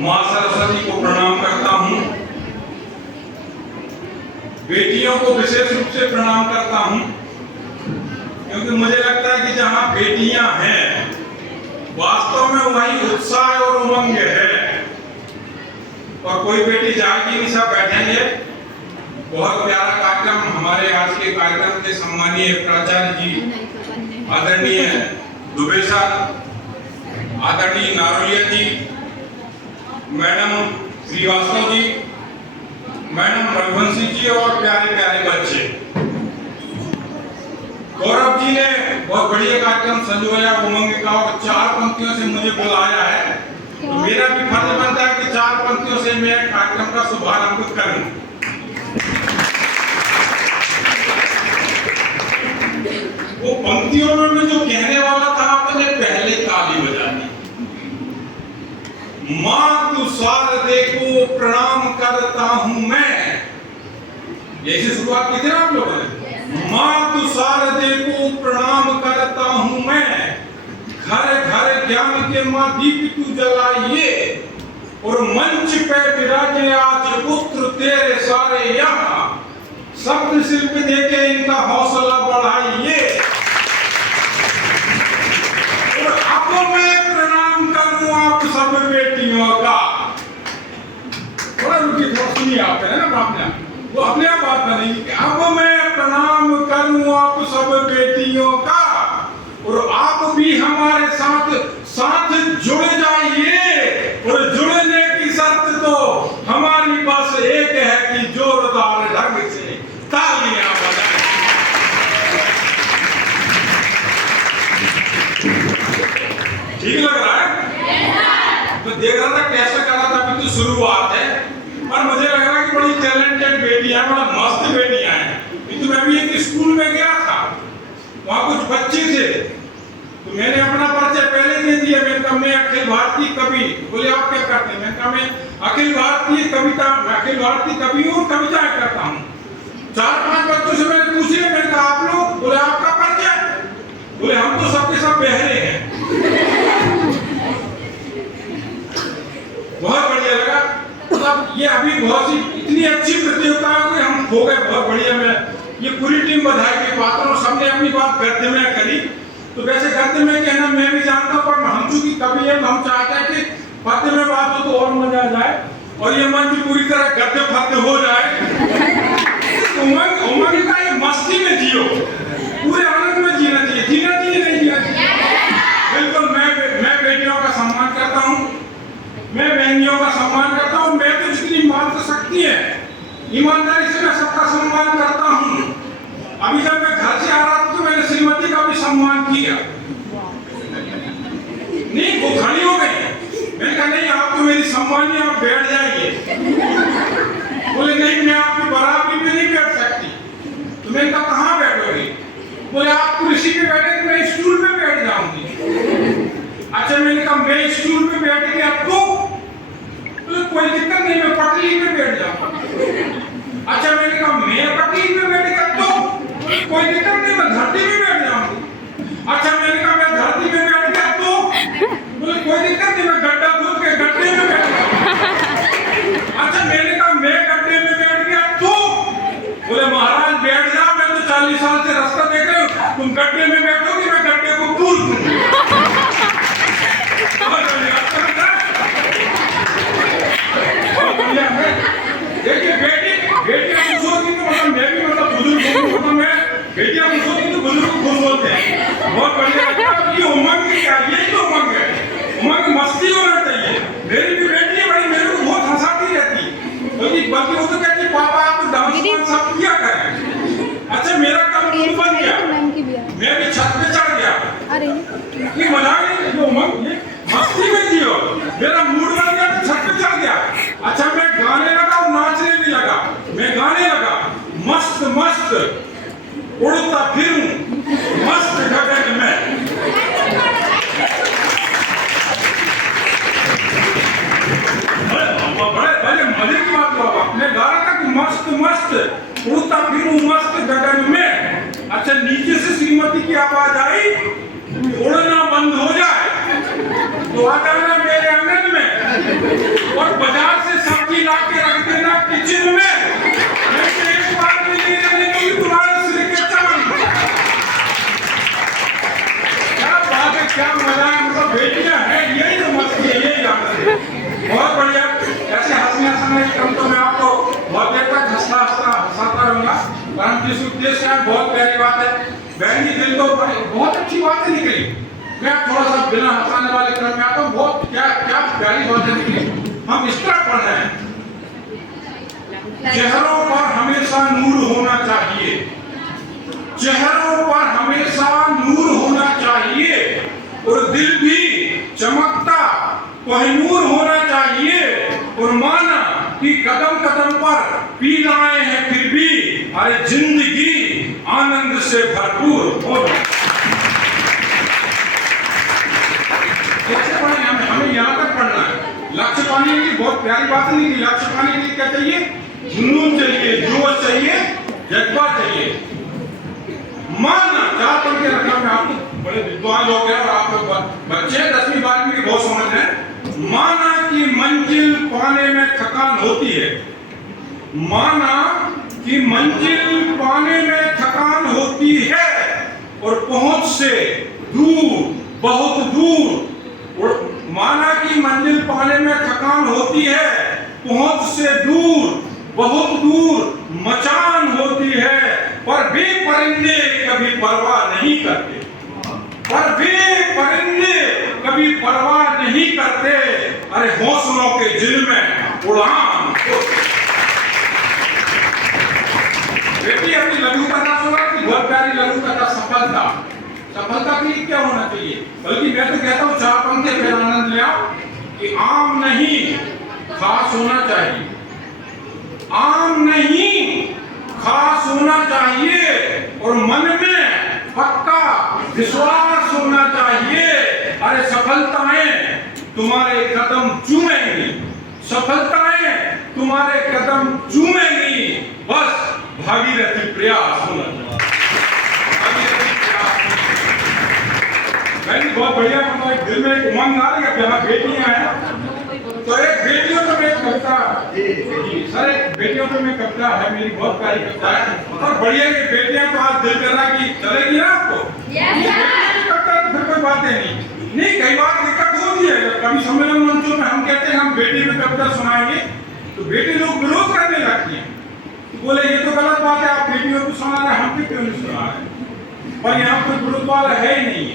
माँ सरस्वती को प्रणाम करता हूँ, बेटियों को विशेष रूप से प्रणाम करता हूँ, क्योंकि मुझे लगता है कि जहाँ बेटियां हैं वास्तव में वही उत्साह और उमंग है। और कोई बेटी जाएगी नहीं, सब बैठेंगे। बहुत प्यारा कार्यक्रम हमारे आज के कार्यक्रम के सम्मानीय प्राचार्य जी आदरणीय दुबे सर, आदरणीय नारोलिया जी, मैडम श्रीवास्तव जी, मैडम रघुवंशी जी और प्यारे प्यारे बच्चे, गौरव जी ने बहुत बढ़िया कार्यक्रम संजोया उमंग का और 4 पंक्तियों से मुझे बुलाया है, तो मेरा भी फर्ज बनता है कि 4 पंक्तियों से मैं कार्यक्रम का शुभारंभ करूं। वो पंक्तियों में मैं जो कहने वाला था आपने पहले ताली बजा दी। माँ तू शारदे को प्रणाम करता हूं मैं, ऐसी शुरुआत की थी ना आप लोगों ने। माँ तू शारदे को प्रणाम करता हूं मैं, घर घर ज्ञान के माँ दीप तू जलाइए, और मंच पे विराजे आज पुत्र तेरे सारे यहाँ, सप्त शिल्प देके इनका हौसला बढ़ाइए। और अब मैं प्रणाम करूं आप सब बेटियों का। थोड़ा रुकिए, थोड़ा सुनिए, आप है ना बात में वो अपने आप बात बनेगी कि अब मैं प्रणाम करूं आप सब बेटियों का, और आप भी हमारे साथ साथ जुड़ जाइए, और जुड़ने की शर्त तो हमारी बस एक है कि जोरदार ढंग से तालियां बजाएं। ठीक लग रहा है? तो देख रहा था कैसे कर रहा था, अभी तो शुरुआत है, पर मुझे लग रहा है कि बड़ी टैलेंटेड बेटियां, बड़ा मस्त बेटियां हैं। तो मैं भी एक स्कूल में गया था, वहां कुछ बच्चे थे, तो मैंने अपना परिचय पहले दे दिया। मैंने कहा मैं अखिल भारतीय कवि। बोले आप क्या करते हैं? मैंने कहा मैं अखिल भारतीय कवि और कविताएं करता हूँ। 4-5 बच्चों से मैंने पूछे, मैंने कहा आप लोग? बोले आपका परिचय? बोले हम तो सबके सब बहरे हैं। बहुत बढ़िया लगा। मतलब ये अभी बहुत सी इतनी अच्छी प्रतियोगिताओं में हम हो गए, बहुत बढ़िया। मैं ये पूरी टीम बधाई के पात्र, और सबने अपनी बात गद्य में करी। तो वैसे गद्य में कहना मैं भी जानता हूँ, पर हम चूंकि कवि हैं, हम चाहते हैं कि पद्य में बात हो तो और मजा आ जाए, और ये मंच पूरी तरह गद्य पद्य हो जाए। उमंग का ये मस्ती में जियो, पूरे आनंद में जीना चाहिए। नहीं जीना चाहिए। बिल्कुल, मैं बेटियों का सम्मान करता हूँ, मैं बहनियों का सम्मान करता हूँ। मैं तो जितनी मात्र शक्ति है ईमानदारी से मैं सबका सम्मान करता हूँ। अभी जब मैं घर से आ रहा था तो मैंने श्रीमती का भी सम्मान किया। नहीं, वो खड़ी हो गई। मैंने कहा नहीं, आप तो मेरी सम्मानी, आप बैठ जाइए। बोले नहीं, मैं आपकी बराबरी पे नहीं बैठ सकती। तो मैंने कहा कहाँ बैठोगी? बोले आप कुर्सी पे बैठे, मैं स्टूल पे बैठ जाऊंगी। अच्छा, मैंने कहा मैं स्टूल पे बैठ गया तो? बोले कोई दिक्कत नहीं, मैं पटली पे बैठ जाऊंगा। अच्छा, मैंने कहा मैं पटली पे बैठ गया तो? कोई दिक्कत नहीं, मैं धरती पे बैठ जाऊंगी। अच्छा, मैंने कहा मैं धरती पे बैठ गया तो? बोले कोई दिक्कत नहीं, मैं गड्ढा खोद के गड्ढे में बैठ जाऊंगा। अच्छा, मैंने कहा मैं गड्ढे में बैठ गया तो? बोले महाराज बैठ जाओ, मैं तो 40 साल से रास्ता देख रहा हूँ, तुम गड्ढे में बैठोगे, मैं गड्ढे को पूर दूंगा। देखिए बेटियां खुश होती तो मतलब मैं भी मतलब बुजुर्ग होता, मैं बेटियां खुश होती तो बुजुर्ग खुश होते हैं। बहुत बढ़िया लगता है। ये उमंग क्या, यही तो उमंग है। उमंग मस्ती होना चाहिए। मेरी भी बेटी है बड़ी, मेरे को बहुत हंसाती रहती, बल्कि वो तो कहती पापा आप डांस सब किया करें। अच्छा, मेरा काम बन गया, मैं भी छत पे चढ़ गया। ये मजाक नहीं, जो उमंग ये मस्ती में जियो। मेरा मूड बन गया तो छत पे चढ़ गया। अच्छा, मैं गाने लगा और नाचने भी लगा। मैं गाने लगा, मस्त मस्त उड़ता फिरूं मस्त गगन में। बड़े मजे की बात हुआ। आपने गा रहा था कि मस्त मस्त उड़ता फिरूं मस्त गगन में। अच्छा, नीचे से श्रीमती की आवाज आई, उड़ना बंद हो जाए तो आ जाना मेरे आंगन में। और बाजार से सब्जी ला के रख देना किचन में, नहीं तो एक बार भी नहीं रहने दूंगी तुम्हारे सिर के चांद। क्या बात है, क्या मजा है, मतलब बेटियां हैं, यही तो मस्ती है, यही आनंद है। बहुत बढ़िया। ऐसे हंसने हंसने कम तो मैं आपको बहुत देर तक हंसाता रहूंगा, परंतु जिस उद्देश्य है बहुत प्यारी बात है। बहन जी दिल तो बहुत अच्छी बातें निकली। मैं थोड़ा सा बिना हंसाने वाले क्रम में आता हूँ। बहुत क्या क्या प्यारी बातें निकली। हम इस तरह पढ़ रहे हैं, चेहरों पर हमेशा नूर होना चाहिए, चेहरों पर हमेशा नूर होना चाहिए, और दिल भी चमकता कोहिनूर होना चाहिए, और माना कि कदम कदम पर पी लाए हैं फिर भी, अरे जिंदगी आनंद से भरपूर हो। कैसे पढ़ें? हमें यहाँ तक पढ़ना है। लक्ष्य पाने की बहुत प्यारी बात नहीं कि लक्ष्य पाने के लिए क्या चाहिए? जुनून चाहिए, जोश चाहिए, जज्बा चाहिए। माना चार पढ़ के रखना। मैं आपको बड़े विद्वान लोग हैं और आप लोग बच्चे 10वीं 12वीं की बहुत समझ हैं। माना कि मंजिल पाने में थकान होती है, माना कि मंजिल पाने में थकान होती है, और पहुंच से दूर, बहुत दूर, और माना कि मंजिल पाने में थकान होती है, पहुंच से दूर, बहुत दूर मचान होती है, पर वे परिंदे कभी परवाह नहीं करते, पर वे परिंदे कभी परवाह नहीं करते, अरे हौसलों के जिल में उड़ान। बेटी अपनी लघु कथा सुना कि बहुत प्यारी लघु कथा सफलता। सफलता के लिए क्या होना चाहिए? बल्कि मैं तो कहता हूँ चार पंक्ति फिर आनंद ले आओ कि आम नहीं खास होना चाहिए, आम नहीं खास होना चाहिए, और मन में पक्का विश्वास होना चाहिए, अरे सफलताएं तुम्हारे कदम चूमेंगी, सफलताएं तुम्हारे कदम चूमेंगी, बस भागीरथी प्रयास होना चाहिए। बहुत बढ़िया। मतलब दिल में एक उमंग आ रही है, जहाँ बेटियां हैं तो एक बेटियों पे एक कविता, सर एक बेटियों पे मैं कविता है मेरी, बहुत प्यारी कविता है, और बढ़िया की बेटियां तो आज दिल कर रहा कि चलेगी ना आपको। कविता फिर कोई बातें नहीं, कई बार दिक्कत होती है। कभी सम्मेलन मंचों में हम कहते हैं हम बेटी पे कविता सुनाएंगे, तो बेटी लोग विरोध करने लगती हैं, तो बोले ये तो गलत बात है, आप बेटियों को सुना रहे, हम पे क्यों नहीं सुना रहे? पर यहाँ कोई विरोध वाला है ही नहीं।